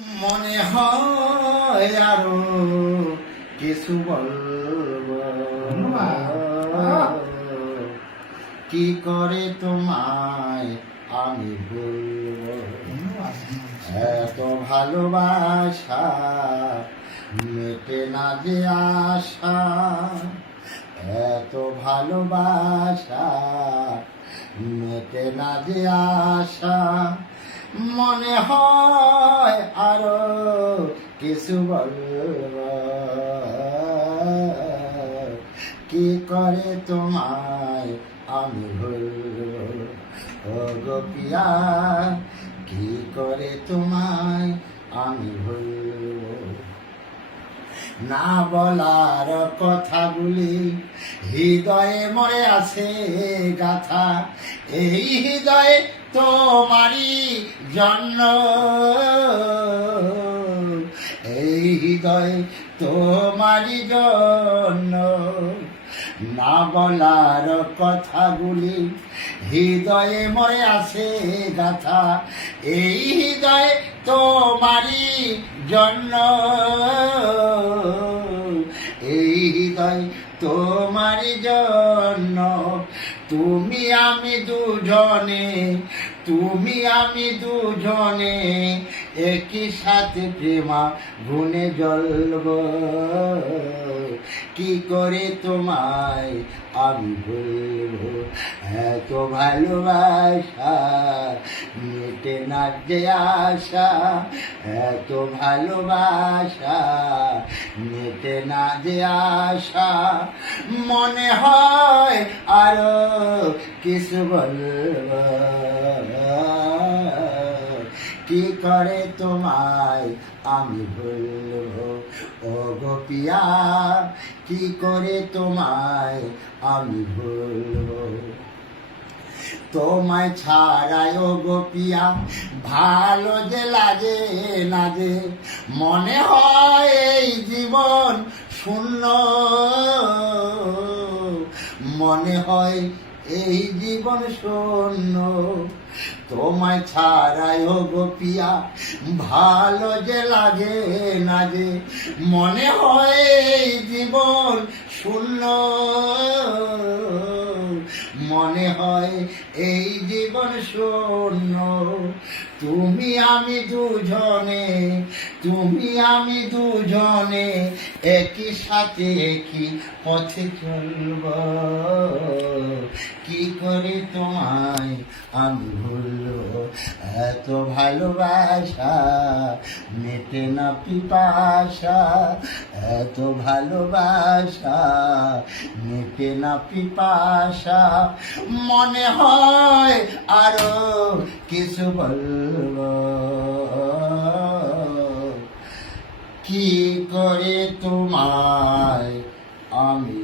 মনে হয় আরো কিছু বলবো, কি করে তোমায় আমি বলবো। এত ভালোবাসা মেটে না যে আশা, এত ভালোবাসা মেটে না যে আশা। মনে হয় আরো কিছু বলবো, কি করে তোমায় আমি ভুলবো। ও গোপিয়া, কি করে তোমায় আমি ভুলবো। না বলার কথাগুলি হৃদয়ে মরে আছে গাথা, এই হৃদয়ে তোমারই জন্য, এই হৃদয়ে তোমারই জন্য। না বলার কথাগুলি হৃদয়ে মরে আছে গাথা, এই হৃদয়ে তোমারই জন্য, এই হৃদয় তোমারই জন্য। তুমি আমি দুজনে, তুমি আমি দুজনে একই সাথে প্রেমা গুনে জ্বলব, কি করে তোমায় আমি বলবো। এত ভালোবাসা মেটে না যে আশা, এত ভালোবাসা মেটে না যে আশা। মনে হয় আরো কিছু বলবো, কি করে তোমায় আমি বলবো। ও গোপিয়া, কি করে তোমায় আমি বলবো। তোমায় ছাড়াই ও গোপিয়া ভালো যে লাগে না যে, মনে হয় এই জীবন শূন্য, মনে হয় এই জীবন শূন্য। তোমায় ছাড়াই ও গোপিয়া ভালো যে লাগে না যে, মনে হয় এই জীবন শূন্য, মনে হয় এই জীবন শূন্য। তুমি আমি দুজনে, তুমি আমি দুজনে একই সাথে একই পথে চলব, কি করে তোমায় আমি ভুলবো। এত ভালোবাসা মেটে না পিপাসা, এত ভালোবাসা মেটে না পিপাসা। মনে হয় আরো কিছু বলবো, কি করে তোমায় আমি